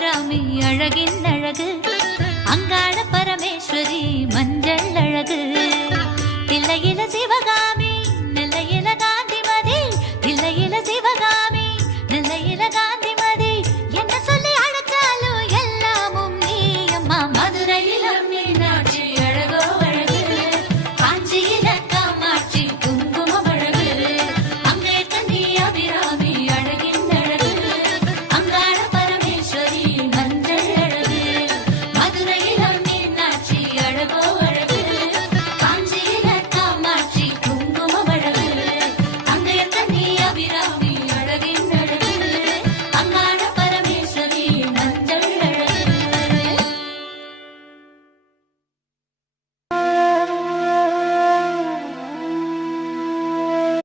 அபிராமி அழகின் அழகு அங்காள பரமேஸ்வரி மஞ்சள் அழகு. தில்லையில சிவகாமி நெல்லையில காந்திமதி தில்லையில சிவகாமி நெல்லையில காந்தி